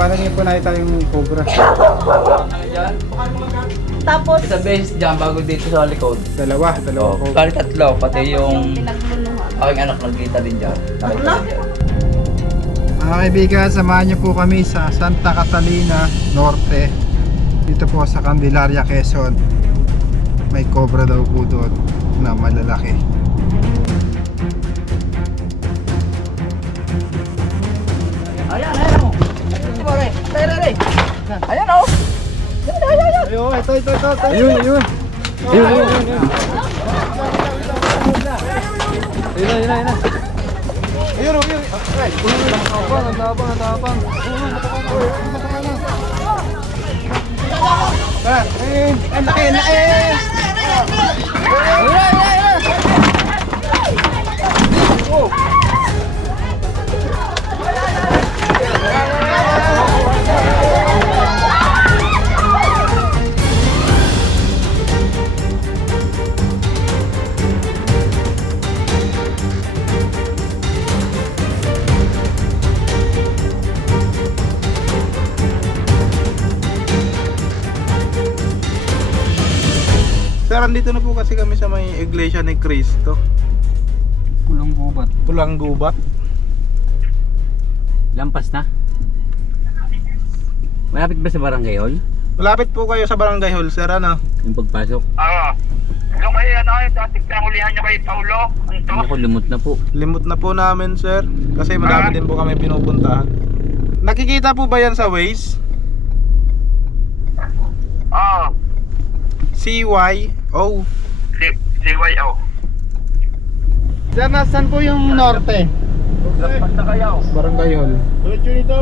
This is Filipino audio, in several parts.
paano niyo po nakita yung cobra? Dyan. Tapos, Isang beses dyan bago dito sa likod. Dalawa cobra. Kali tatlo, pati yung pinagluluhan. aking anak nagkita din dyan. Nakita din dyan. Mga kaibigan, samahan niyo po kami sa Santa Catalina Norte. Dito po sa Candelaria, Quezon. May cobra daw po doon na malalaki. Ayan, ayan o. Tere. Ayan o. Ayun, ito. Ayun. Ayun. Nagtabang. Ang laki. Sir, andito na po kasi kami sa may Iglesia ni Cristo. Pulang gubat. Lampas na? Malapit ba sa barangay hall? Malapit po kayo sa Barangay Hall, sir, ano? Yung pagpasok? Yung kayo, dating pinahulihan nyo kay Paulo, ano? Ako lumot na po. Limot na po namin, sir. Kasi marami din po kami pinupuntahan. Nakikita po ba yan sa Waze? Oo, CYO. CYO. Sir, nasan po yung norte? Basta kayo. Barangay Hall. Diretso nito.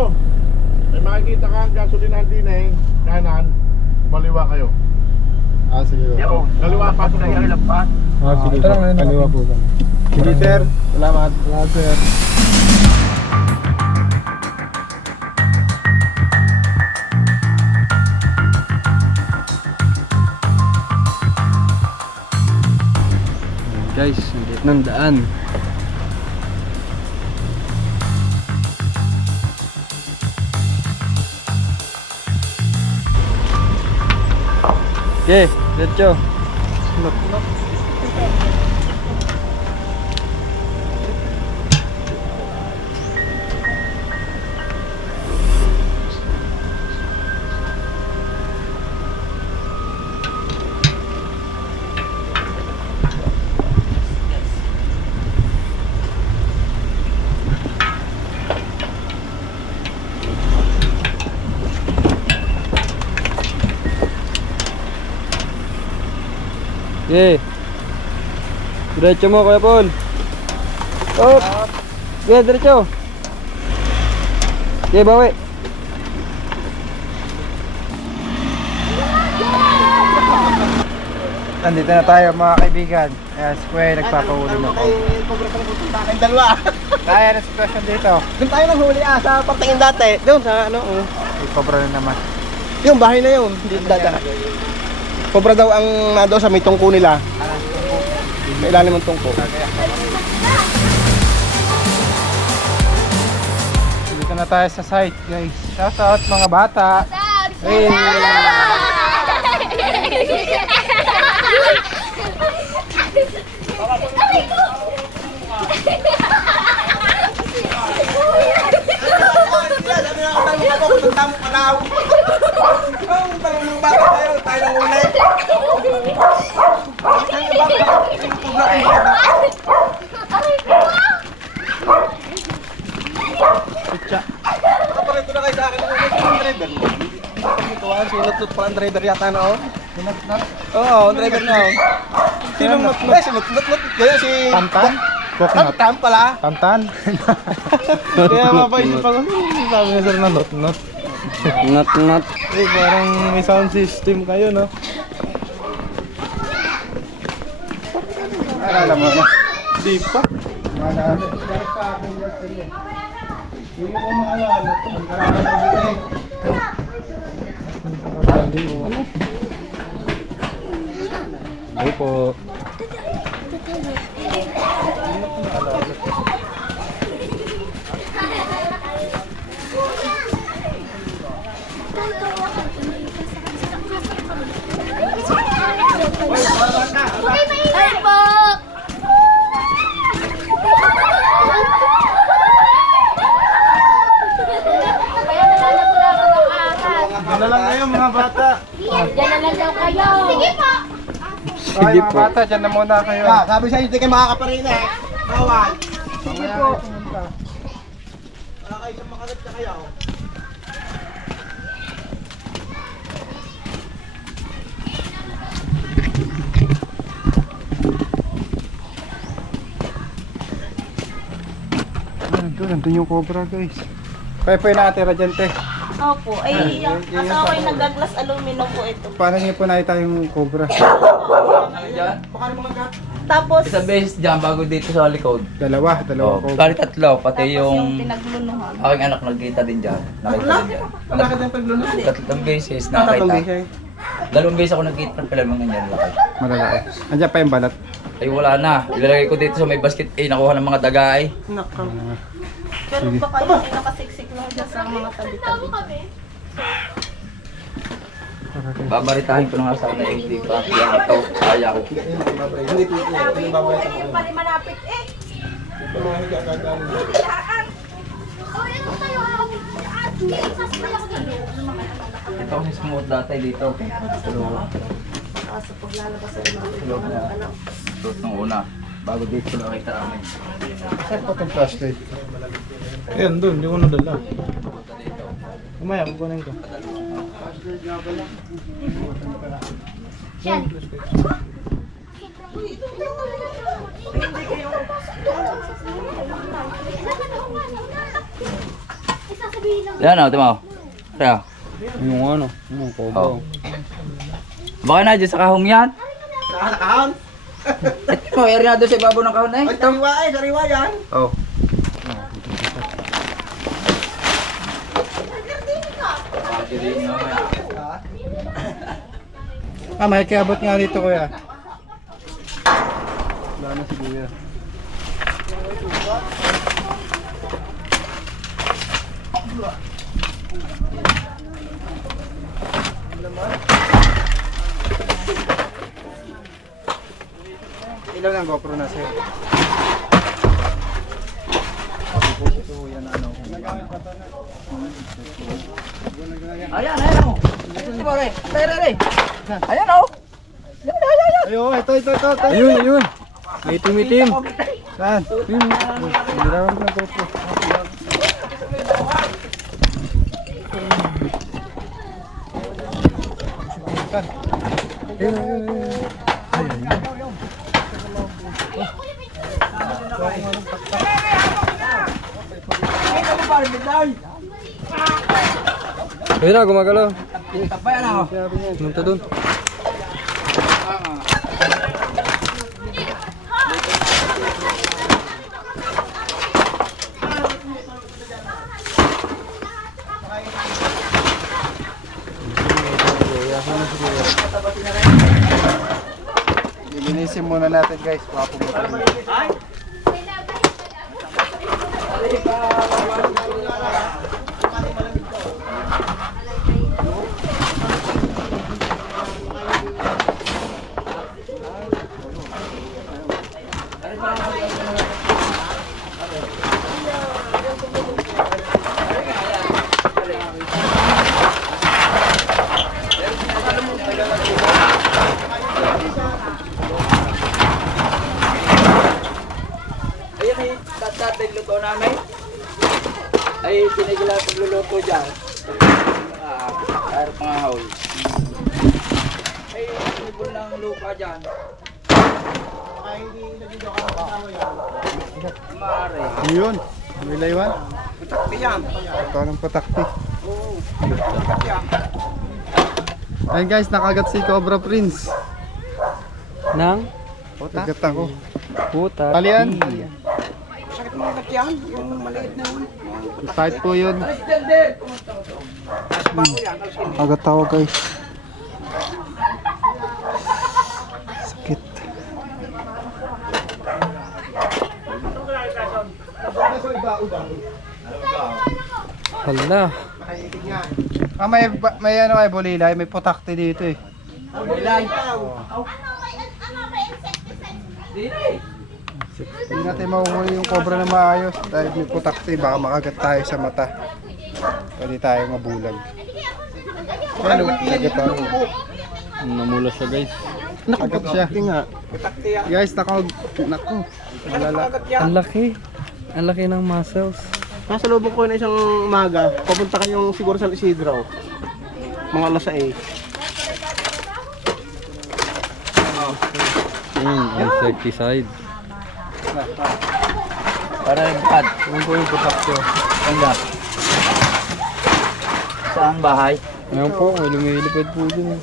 May makikita kang gasolinahan din kanan, baliwa kayo. Sige. Yo, Kaliwa, pasok kayo mo. lampas. Sige po. Kaliwa po kami. Sige, sir. Salamat, sir. Guys, hindi ng daan. Okay, diretso. Okay. Diretso mo, Kuya Paul. Up. Okay, diretso. Okay, bawi. Nandito na tayo mga kaibigan. Si Kuya nagpapahuli na po. Tayong dalawa. Kaya na sitwasyon dito. Doon tayo naghuli sa partingin dati. Doon sa ano, May cobra na naman. yung bahay na yun. Dito dada. Cobra daw ang nado sa may tungko nila. May ilalim ng tungko. Dito na tayo sa site, guys. Shout out mga bata. Hey. Sinutut pa ang driver yata na Oo, ang driver na Sinong nutnut? Sinutnut. Kaya si... Tantan? Coconut? Tantan pala. Tantan? Kaya mapaisip ako, sabi nga sir na not. Not. Parang may sound system kayo, no? Alala mo na. Di pa. Alala. Hindi ko maalala. Ay po. Ano lang kayo mga bata? Diyan na lang daw kayo. Sige po. Ay, Sige mga po. bata, dyan na muna kayo. Sabi sa'yo, hindi kayo makakaparina eh. Bawal. Sige po. Nakakaisa makagat na kayo. Nandun yung cobra guys. Kaya po yung nakatira dyan, te. Opo, ay yung asawa ay nagaglas aluminum po ito. Paano niyo po nakita yung cobra? Diyan. Tapos, Isang beses dyan bago dito sa likod. Dalawa Oh, cobra. bali tatlo, pati tapos yung yung pinagluluhan. aking anak nagkita din dyan. Nakita din dyan. Bakit ang paglunod? Tatlong beses Tatlong nakita. beses. Dalawang beses ako nagkita ng pala mga ganyan laki. Malalaki. Andiyan pa yung balat. Ay wala na. Ilalagay ko dito sa may basket. Eh, nakuha ng mga daga eh. Nakang. Pero baka yung ay nakasiksik lang dyan sa mga tabi-tabi. Babaritahin ko na nga sana yung hindi pa. Yan ito. Kaya ko. Hindi po. Hindi babayatan ko. Pari malapit eh. Ito kasi smooth dati dito. Kaso pag lalabas sa Loob na. Suot nung una. Bago dito nakita namin. Saan po itong flashlight? Ayun, doon. Hindi ko nadala. Umaya, kukunin ko. Yan o, timaw. Kaya. Yung ano, yung cobra. Oh. Baka na dyan sa kahong yan. Nakakahon. Ito mo, eri na doon sa ibabaw ng kahon eh. Ay, sariwa eh. Sariwa yan. Oh. May kiabot nga dito kuya. Wala na si kuya. Ilan ang GoPro na sa'yo? Ayan, ayan o. Ito mo rin. Ayan o. Ayo, ito. Ayun, ayun. May itim-itim. Saan? Yun. Hirapan ko ng GoPro. Ayun na, gumagalaw. Tapayan ako. Punta dun. Linisin muna natin guys. Baka pumunta dito. Ayan ay dati luto namin. Ay tinigil ang pagluluto dyan. Air pangahol. Ay nibol ng lupa dyan. Maaari. Yun. May laywan. Putakti yan. Ito ng patakti. Ayun guys, nakagat si Cobra Prince. Nang Kagat ako. puta. Talian. Sakit mo agad yan. Yung maliit na yun. Tight po yun. Kagat ako guys. Sakit. Hala. May ano ay bulilay, may putakti dito eh. Hindi natin mahuhuli yung cobra na maayos dahil may putakti, baka makagat tayo sa mata. Pwede tayo mabulag. Ano, nagkataon. Namula siya guys. Agad siya. Guys, naku. Malala. Ang laki. Ang laki ng muscles. Nasa loob ko na isang umaga, papunta kayong siguro sa Isidro. Mga alas 6. Insecticide. Para yung pad. Ano po yung putak ko? Tanggap. Saan bahay? Ngayon po, may lumilipad po dun.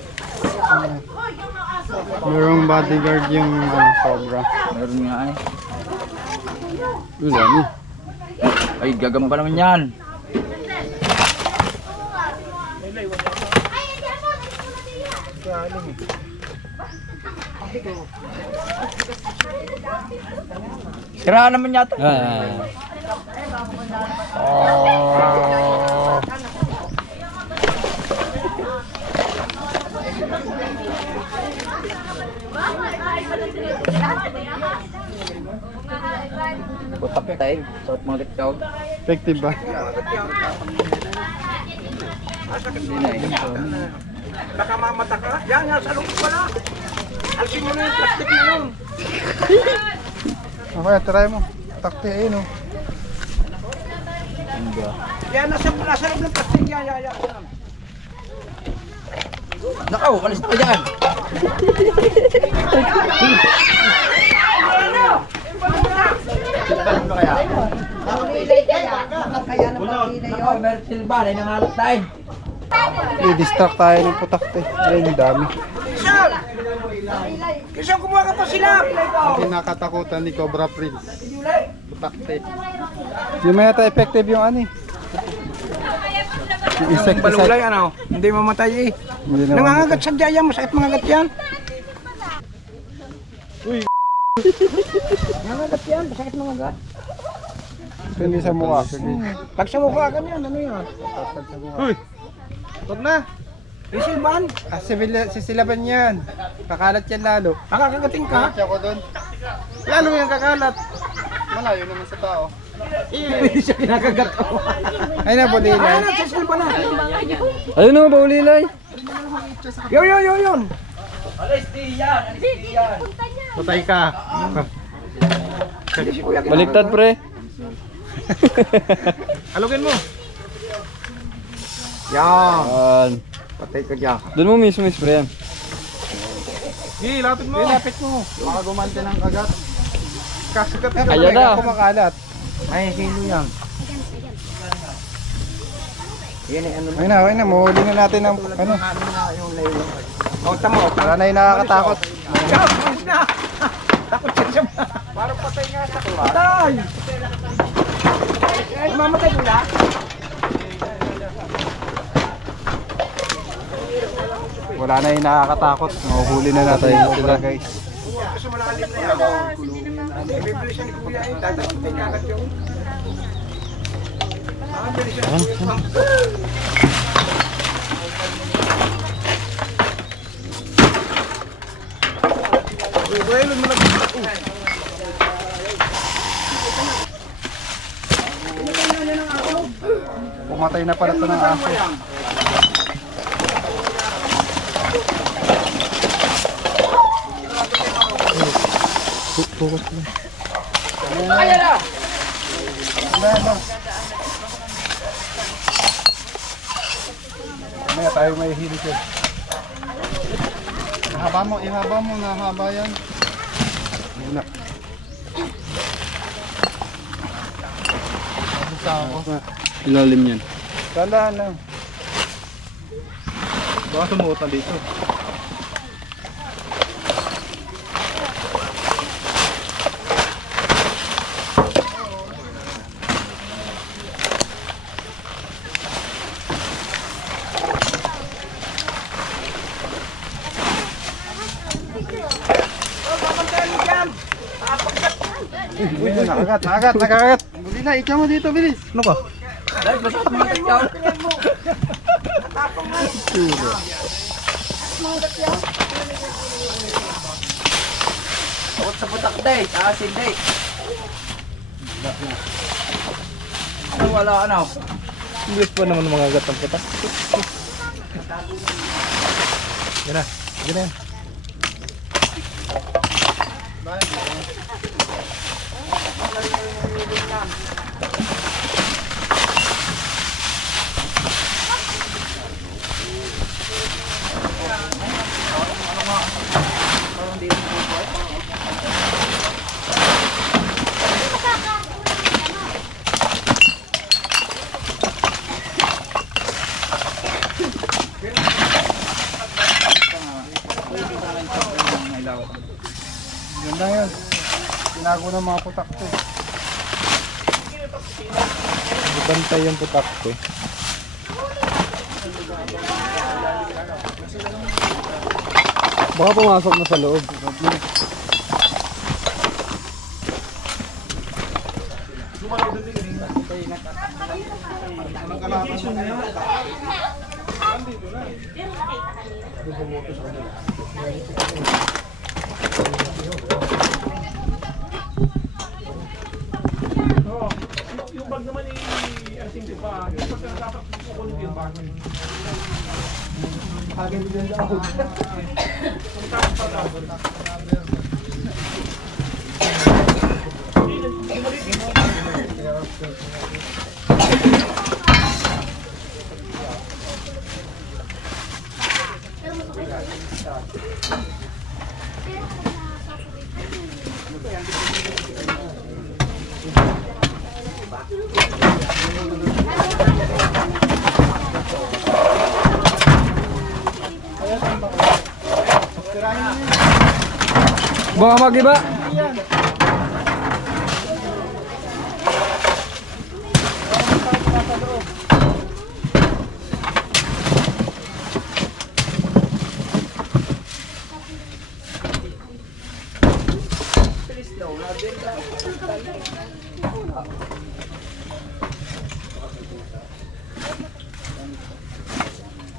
Merong bodyguard yung cobra. Meron nga eh. Dami. Ay, gagamba naman yan. Sira naman yata. Putak tayo. Suot mga litkaw. Effective ba? Hindi na eh. Baka mamata ka. Yan, sa loob pala. Alsin mo na yung plastic na yun. Okay, try mo. Takti, ayun oh. Yan, nasa loob ng plastic. Yan. Nakaw, alis na ka dyan. Nakaw, meron silba. Ay nangalat tayo. I-distract tayo ng putakte. Ayun, yung dami. Kasi kumuha ka pa sila. Ang kinakatakutan ni Cobra Prince. Putakte. Yung may yata effective yung ano eh. Yung insecticide. Ano? Hindi mamatay eh. Hindi na Nangangagat sa dyan, masakit mangagat yan. Nangangagat yan, masakit mangagat. Hindi sa mukha. Pag sa mukha ka niyan, ano yan? Huwag na. Isilban, Sisilaban yan. Kakalat yan lalo. nakakagating ka. Kakalat ako doon. Lalo yung kakalat. Malayo naman sa tao. Hindi siya kinakagat ko. Ay na, bulila. Ayun na, sisilban na. Ayun o, baulilay. Yun. Alis di yan. Alis di yan. Patay ka. Baliktad pre. Halugin mo. Yan. Yan. Patay ka dyan. Doon mo mismo spray yan. Sige, lapit mo. Lapit mo. Baka gumante ng kagat. Kakagat ka. Ayan na. Kumakalat. Ay, sino yan? Yan ay ano. Ayun na. Mahuli na natin ng ano. Yung layo. O, tamo. Wala na yung nakakatakot. Ayos na. Takot siya. Parang patay nga sa kuha. Patay! Eh, mamatay mo na. Wala na yung nakakatakot. Mahuhuli na natin sila guys. Gusto mo lalim na yan. Bibili siya ni kuya eh. Dadakot tayo kagat yung. Bili siya. Buwailon mo lang. Pumatay na pala ito ng aso. Focus na. Ayan na. May tayo may hilis eh. Ihaba mo, nahaba yan. Ayun na. Ilalim yan. Tandaan lang. Baka sumuot na dito. Uy, nakagat. Muli na, ikaw mo dito, bilis. Ano ba? Dahil basta mga litkaw. Takot sa putak day. Asin day. Ano wala ano? English pa naman mga gat ng putak. Yan na. Yan na. Ganda yan. Tinago ng mga putak to. Bantay yung putak ko. Baka pumasok na sa loob. Baka mag-iba.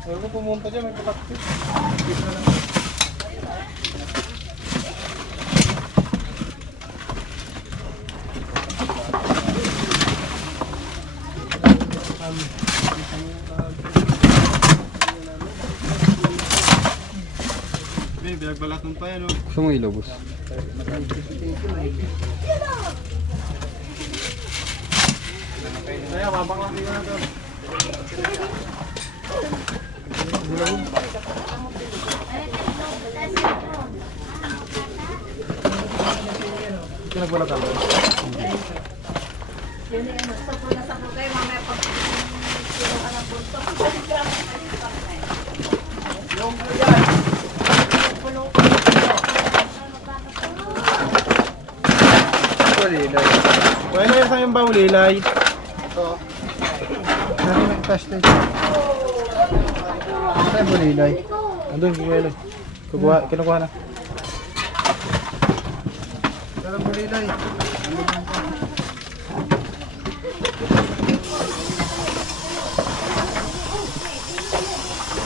Huwag ko pumunta dyan, may putak ko. Pinagbalatan pa yan, oh. Gusto mo ilubos? Kaya, mabaklang tingin na to. Pinagbalatan ba? Yun na yun. Sapo na sapo kayo. Mamaya pag sino ka ng bunto. Pwede na yung bawlilay. Nari nag-touch na ito. Saan yung bulilay? Andun, kinukuha na. Saan yung bulilay?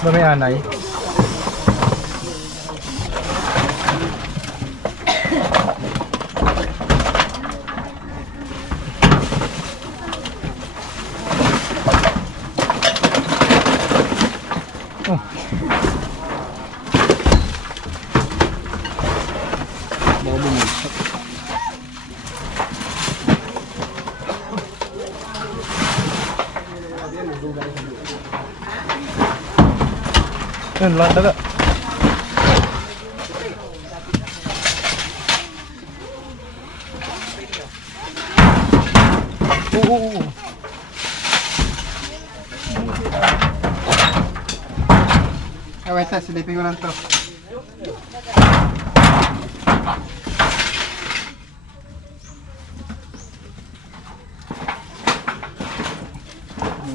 Ba may anay? Yun, lahat daga. Oo. Wait na, silipin ko lang to.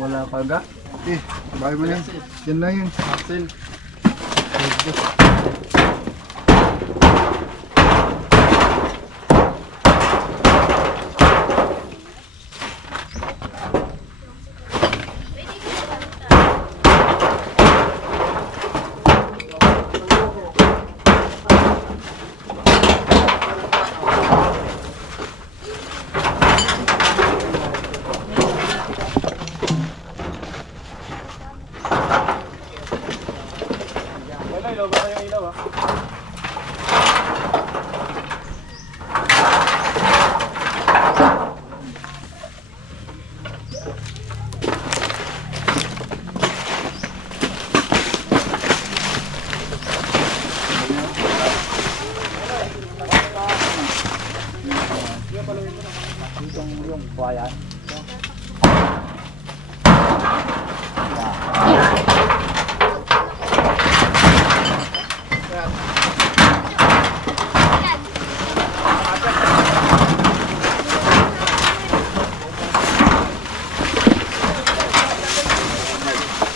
Wala kaga. Bakit mo yan? Yan lang yun. Axel. ilaw, baka yung ilaw ah.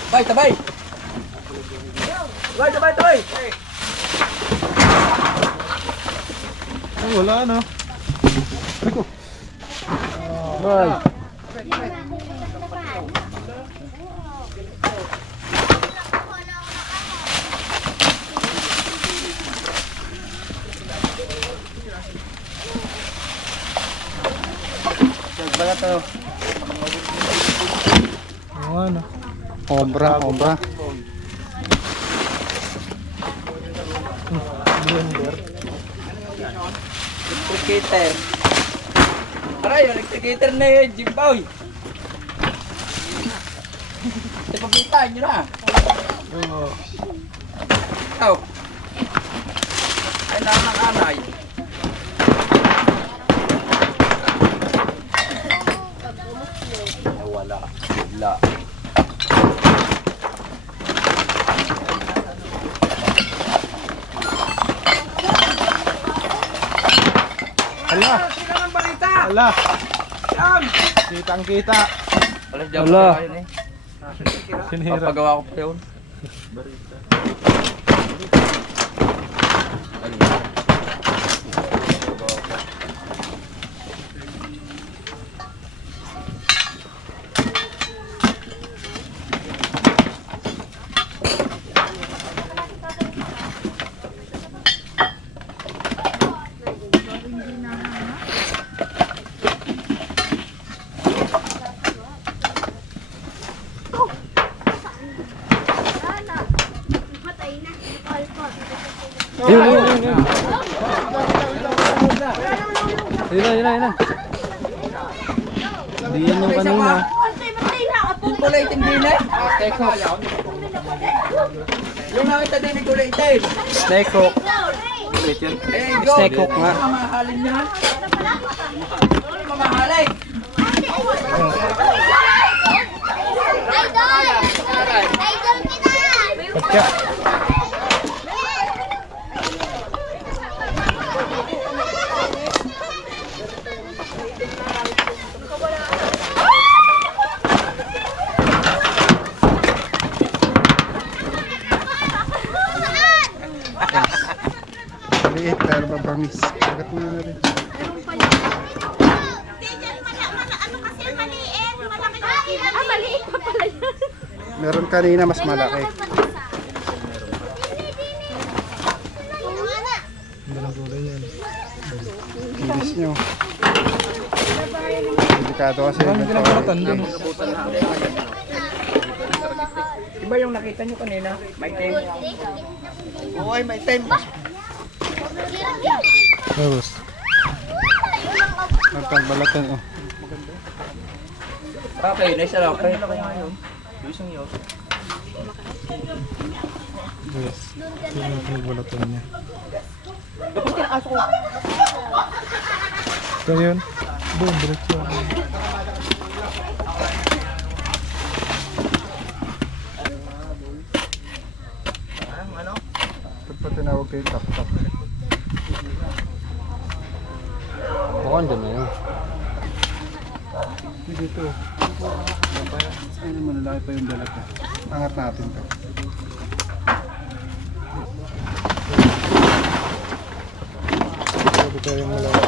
Tabay, tabay! Tabay, tabay, tabay! Ay, wala na. Oo, ano. Obra. Electricator. Aray, electricator na yun, Jimboy. Ipapitaan nyo na. Ikaw. Ay, nanay. Wala. Wala. Ala. Kitang kita. Wala dyan. Wala. Sinira. Papagawa ko pa yun. Yun na. Hindi yan yung kanina. Yung kulay itim din eh. Yung nakita din yung kulay itim. Snake hook. Ulit yun. Eh, go. Snake hook nga. Mamahalin niya. Mamahalin. Pagka. Maliit pero mabamis. Agad mo na rin. Maliit pa pala yan. Meron kanina mas malaki. Bilis nyo. Delikado kasi. Diba yung nakita nyo kanina? May itim. Oo, ay may time. Tapos. Magpagbalatan oh. Okay, nice lang. Okay. Isang yun. Yes. Yung magpagbalatan niya. Ito yun. Boom, diretso. Ito pa tinawag kayo tap-tap. Mukhang dyan na yun. Dito. Ay naman, lalaki pa yung dalag ko. Angat natin to. Ito yung malaki.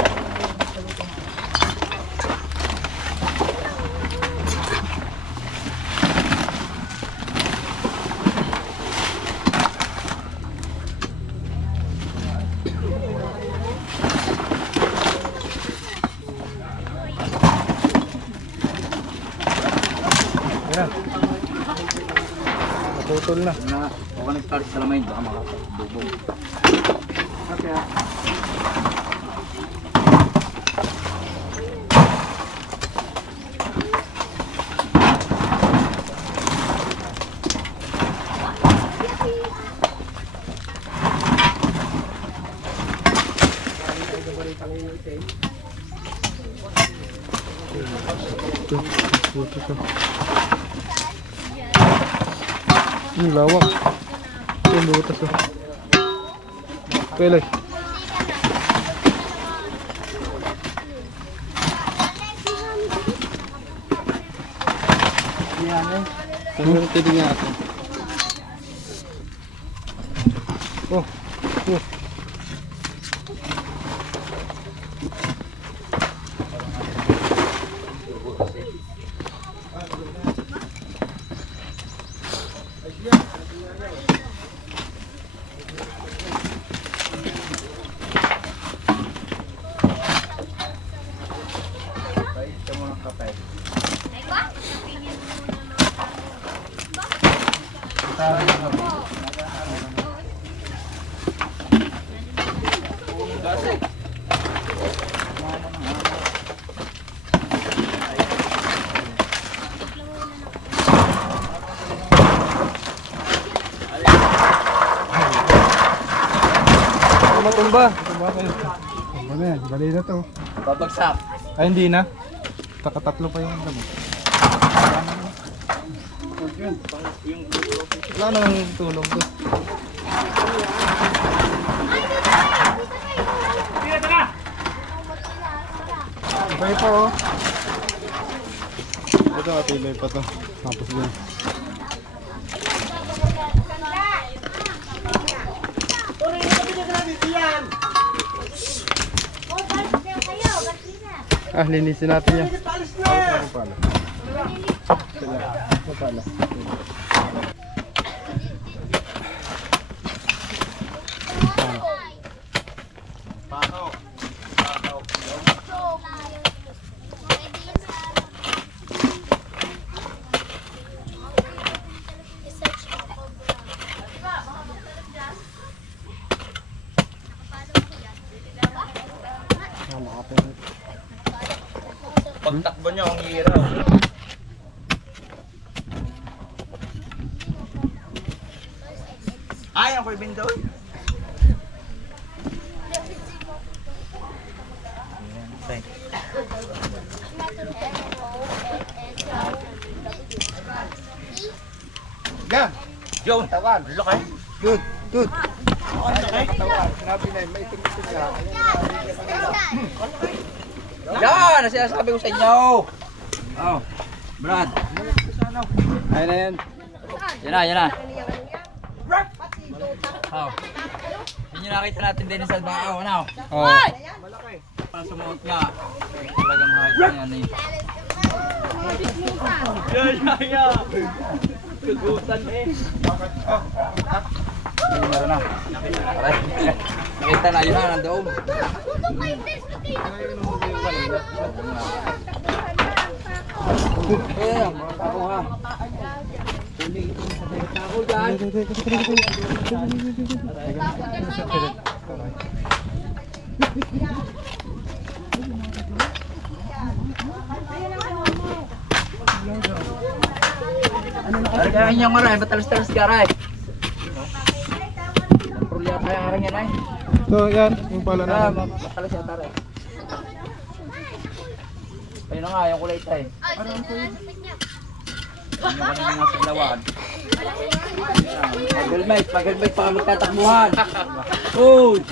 Putol na. Huwag ka nag-start sa lamay, baka makapagdubog. Okay. Ang lawak. Yung butas oh. Pwede. Ang tidig nga ako. Oh. Oh. Matumba. Ano yan? Bali na to. Babagsak. Ay, hindi na. Takatatlo pa yung damo. Wala nang tulog to. Okay po oh. Ito matibay pa to. Tapos yun. Ah, linisin natin yan. Pagtakbo niyo, ang hiraw. Ay, ako yung window. Yan! Joe, tawag. Laki. Good, good. Sinabi na yun, may tingin nga. Yan, ang sinasabi ko sa inyo. Oh, Brad. Ayun na yan. Yan na, yan na. Oh. Yun yung nakita natin din sa bao, ano? Oh. Parang sumuot nga. Talagang height na yan eh. Yeah. Kagutan eh. Meron na. Aray. Nakita na yun na, nandoon. Eh, mga tao ha. Ako dyan. Argahin niyo nga rin, batalas-talas ka rin. Pruliya tayo harang yan ay. So, yan. Yung pala na. Batalas yata rin. Ayun na nga, yung kulay tayo. Yung kanina nga sa lawan. Mag-helmet pa kami tatakbuhan. Food!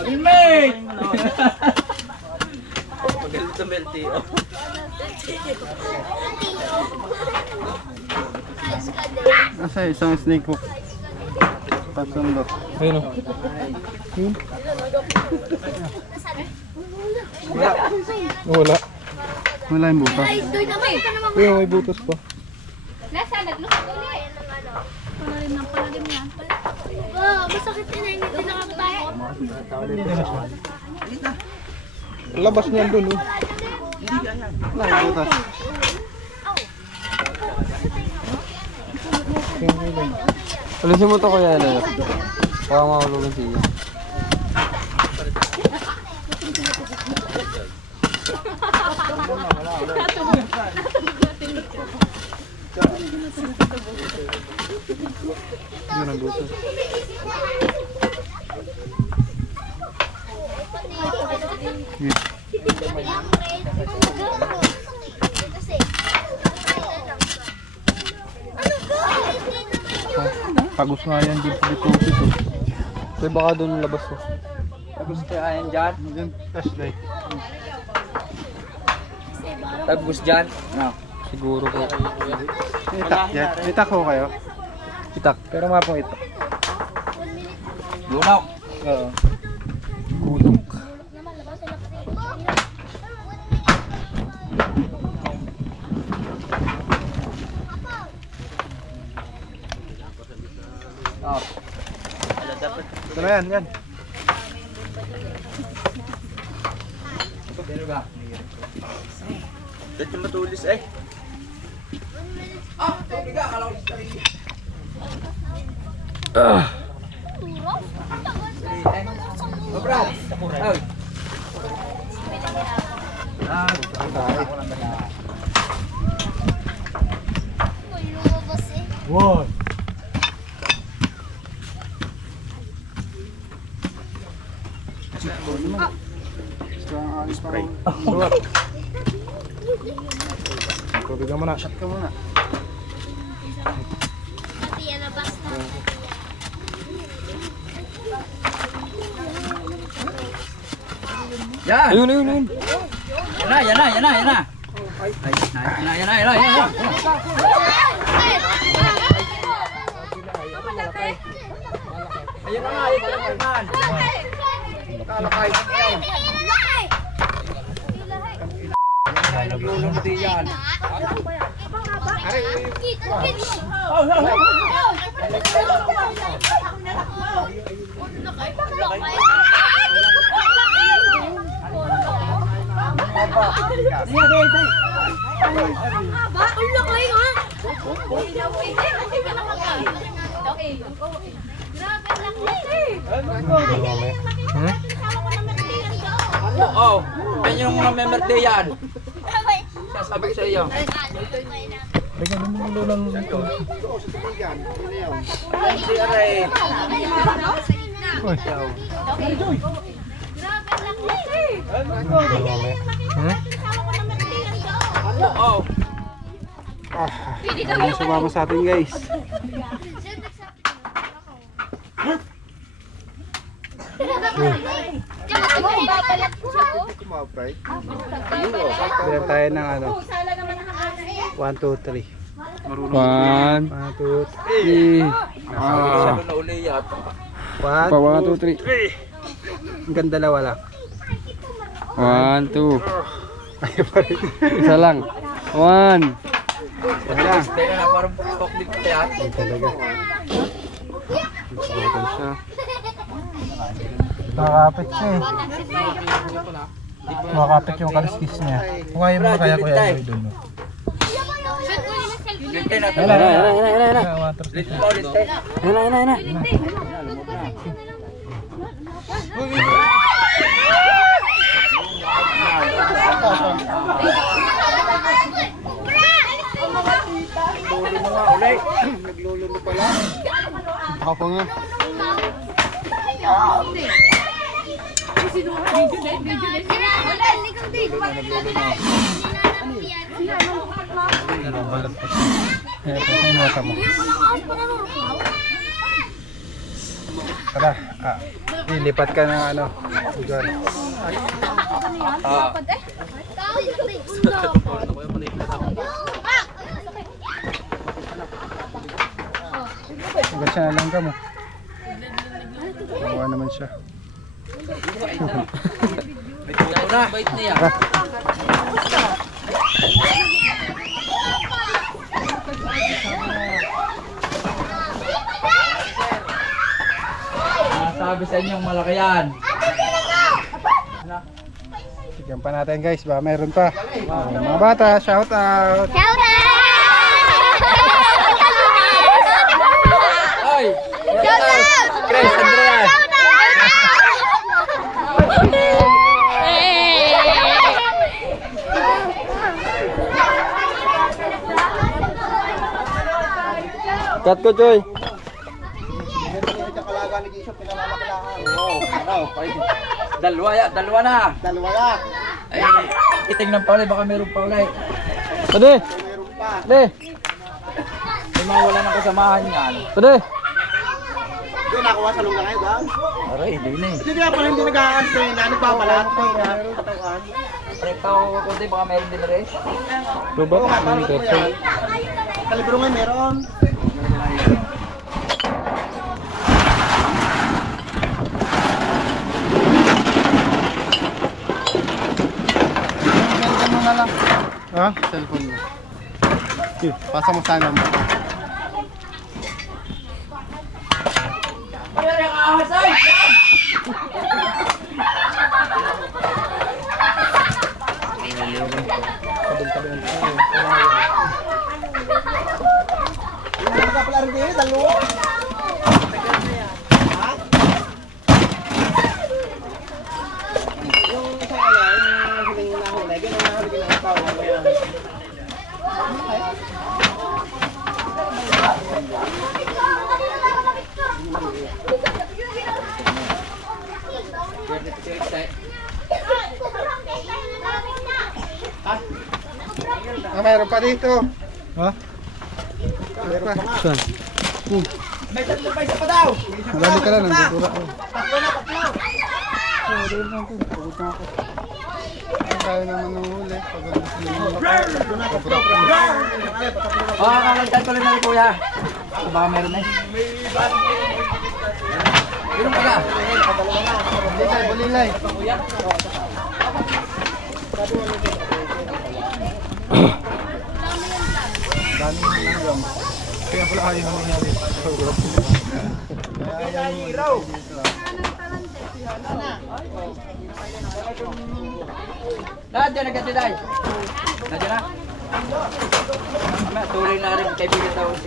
Mag-helmet! Mag-helmet sa LTO. Nasa isang snake hook. Patundok. Ayun o. Wala. Wala yung butas. Ayun, may butas pa. Nasa, naglusot ulit. Palalim yan. Oh, masakit din na hindi nakabay. Labas niyan dun oh. Wala yung butas. Alisin mo to kuya, ano? Baka mahulugan siya. Yun ang buto. Pagos nga yan din sa deposit oh. Kaya baka doon labas oh. Tapos kaya yan dyan. Yan, flashlight. Tapos dyan. No. Siguro po. Itak yan. Itak ko kayo. Itak. Pero nga pong ito. Lunaw. Oo. Gulong. Oh. Ito na yan, yan. Pero ba? Dito matulis eh. Ah, tubig ka. Kala ko sa Brad. Ay. Wow. Spray. Tubig ka muna. Shot ka muna. Yan. Ayun, ayun, ayun. Yan na, yan na, yan na, yan na. Ay, yan na, yan na, yan na, yan na. Ayun na nga, ayun na nga. Kalakay. Ay, naglulunod yan. Oh, yan yung memerte yan. Sabi ko sa iyo. Teka, lumulo lang ito. Si Aray. Uy. Oh. Ang sumama sa atin guys. Bilang tayo ng ano. 1, 2, 3. 1, 1, 2, 3. Sabi na uli yata. 1, 2, 3. Hanggang dalawa lang. 1, 2. Ayaw pa rin. Isa lang. 1. Wala. Teka na, parang poklit ka yan. Talaga. Ito siya. Nakakapit siya eh. Makakapit yung kaliskis niya. Kung ayaw mo kaya kuya Joy doon. Lintay na. Ayun na, ayun na, ayun na, ayun na. Lintay mo, lintay. Ayun na, ayun na, ayun na. Tuloy mo nga uli. Naglululo pala. Ako po nga. Ito yung mata mo. Tara, ilipat ka ng ano, lugar. Hanggang siya na lang ka mo. Kawawa naman siya. May tuto na. Bait niya. Sabi sa inyong malaki yan. Tignan pa natin guys, ba meron pa. Mga bata, shout out. Shout out! Cut ko, Choy. Dalawa na. Dalawa lang. Ay, itingnan pa ulit, baka meron pa ulit. Pwede. Pwede. May mawala ng kasamahan yan. Pwede. Ito nakuha sa lungga ngayon, gang. Aray, hindi na eh. Hindi kaya pala hindi nag-a-answer na. Nagpapalat ko na. Rekta ko kunti, baka meron din rin. Lubat. Hindi ka, Choy. Kalibro ngayon meron. Ganyan mo na lang. Ha? Cellphone mo. Pasa mo sana mo. Pala rin din, dalawa. Yung isang yung huling nahuli, ganun nahuli ng tao. Mayroon pa dito. Ha? Meron pa. Saan? May tatlo pa isa pa daw. Marami ka lang, nandudura ko. Tatlo na, tatlo. Tayo naman ng huli. Kakalagtan ko lang na rin kuya. Baka meron na eh. Meron pa ka. Balilay. Kaya pala ayaw namin niya rin. Nandiyan na katiday. Nandiyan na. Tuloy na rin kaibigan daw si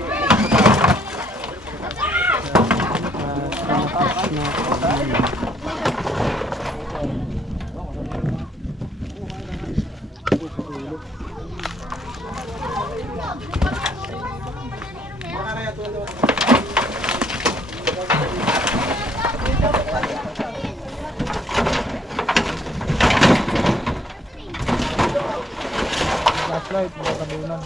Flashlight, baka tabunan.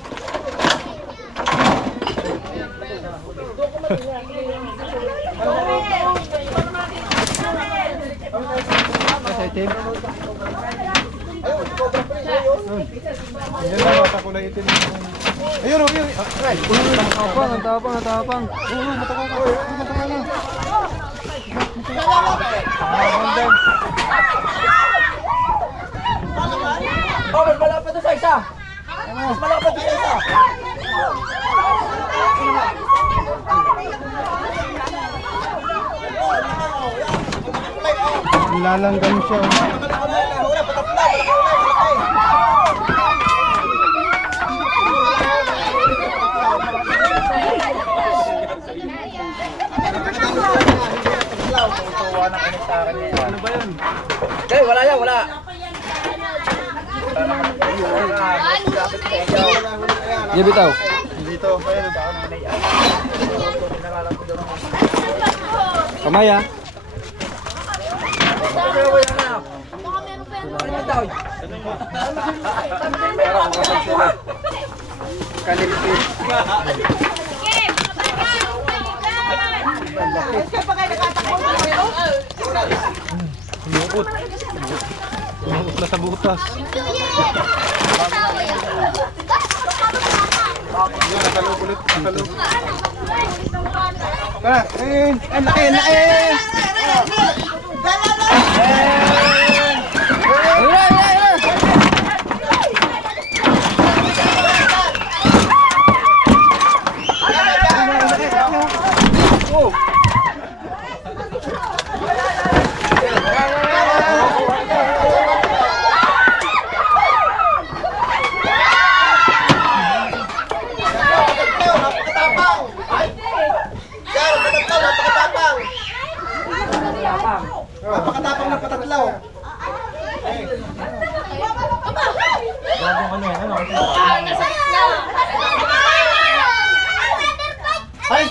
Sa itim. Yan lang, mata kulay itim. Ayun, ayun. Ay, ang tapang, ang tapang. Oo, mataka ka. Mataka na. Oh, mas malapit doon sa isa. Mas malapit doon sa isa. Nilalanggam siya. Ano ba yun? Okay, wala yan, wala. Di bitaw. Dito. Kamay ah. Kalipit. Lumukot. Lumukot na sa butas. Nakalog ulit. Nakalog. Tara, ayun. Ang laki, ang laki. Napakatapang ng patatlaw. Ay,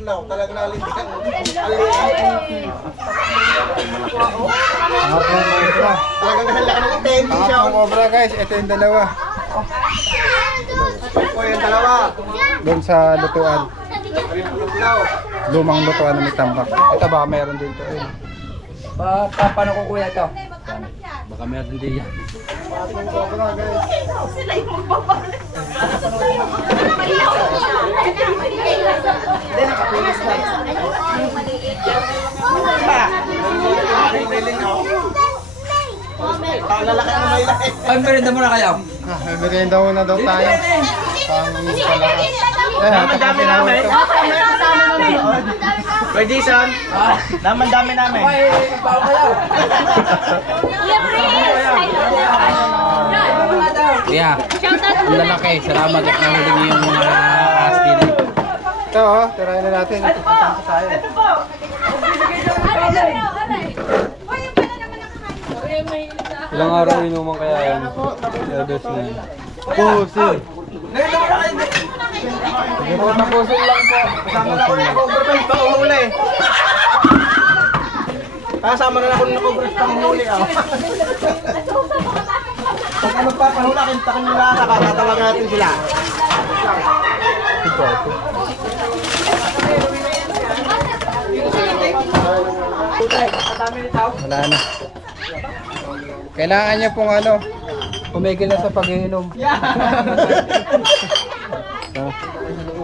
adlaw, talagang nalintikan. Mga pong cobra. Talagang nahalaka ng attention Mga siya. pong cobra guys, ito yung dalawa. O yung dalawa. Doon sa lutuan. Lumang lutuan na may tambak. Ito ba, meron dito. Ayun. Paano ko kuya ito? Baka meron din yan. Lalaki ng may laki. Ay, merienda muna kayo. May merienda muna daw tayo. Pang palakas. Madami namin. Kay Jason, dami namin. Ay, bago kayo. Kuya, ang lalaki. Salamat at nahuli niyo yung mga astin. Ito oh, tirahin na natin. Ito pa tayo. Ilang araw inuman kaya yan? Serves na yan. Pusin. Tapusin lang po. Kasama na ako ng overpass pang huli. Kasama na ako ng overpass pang huli. Pag ano pa, panula, kintakin nila, nakakatawag natin sila. Wala na. Kailangan niya pong ano, kumigil na sa pag-iinom.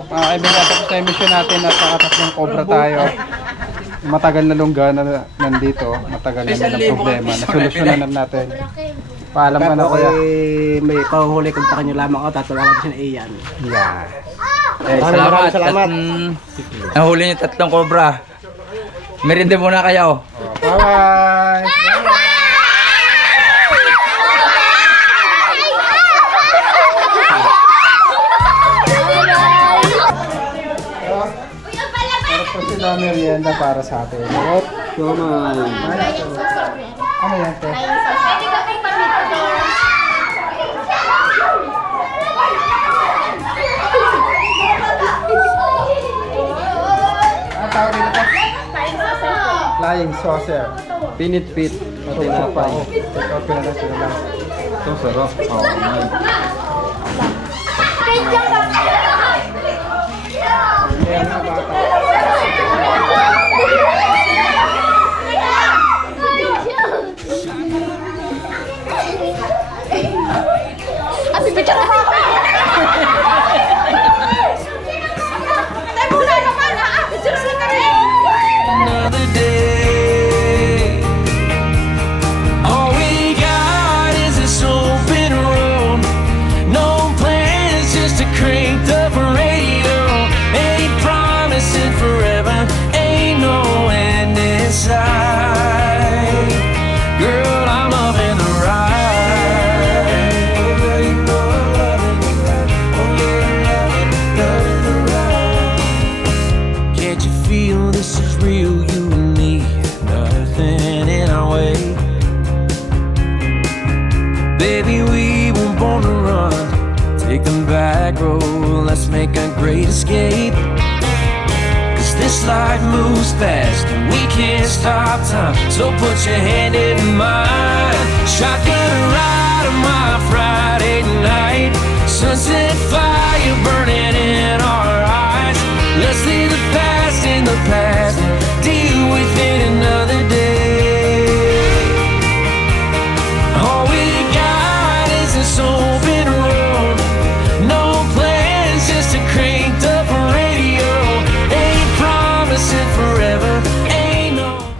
Mga kaibigan, tapos na yung mission natin at nakatatlong cobra tayo. Matagal na lungga na nandito, matagal na ng problema. Nasolusyonan na natin. Paalam ka na kuya. May pahuhuli, kontakin nyo lamang ako, tatawagan ko si na Ian. Yeah. Salamat. Salamat. Nahuli niyo tatlong cobra. Merienda muna kayo. Bye-bye! Para po sila merienda para sa atin. Hop! Ano yan, te? Ang tawag dito po? Flying saucer. Pinit-pit. Ito na pa. Take out ko na lang sila lang. Ito sarap. Oo, man. Ayan na bata. Another day. All we got is this open road. No plans, just a cranked up radio. Ain't promising forever, ain't no end in sight. Girl, I'm loving the ride. Oh, you know I'm loving the ride. Oh, yeah, loving the ride. Can't you feel this is real, you and me? Nothing in our way. Baby, we were born to run. Take the back road, let's make a great escape. Cause this life moves fast and we can't stop time. So put your hand in mine. Shotgun